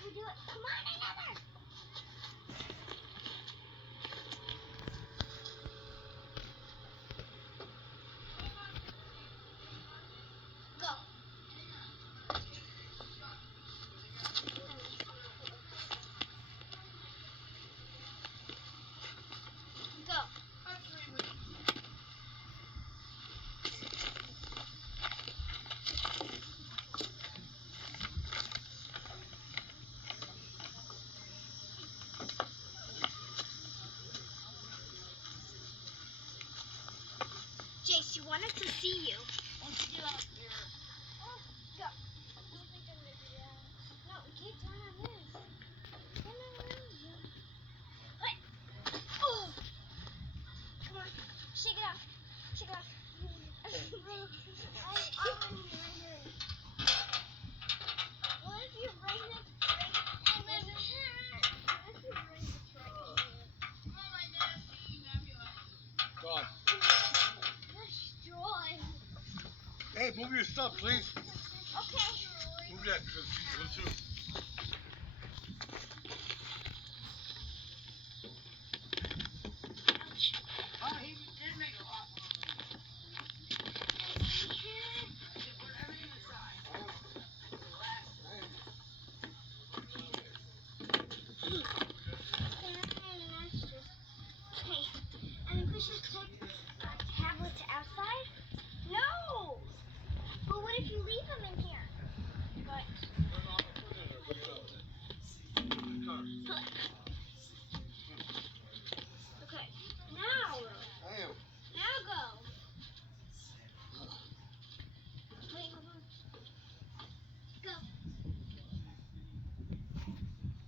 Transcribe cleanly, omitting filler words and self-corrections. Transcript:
how to do it. Come on, another. Go. Go. Jace, you want us to see you. Let's get up here. Oh, go. I don't think I'm gonna do that. No, we can't turn on this. Turn around. What? Oh! Come on. Shake it off. Shake it off. What if you bring the train and then what if you bring the train? Come on, my nasty nebula. Go on. Destroy. Hey, move your stuff, please. Okay. Move that, because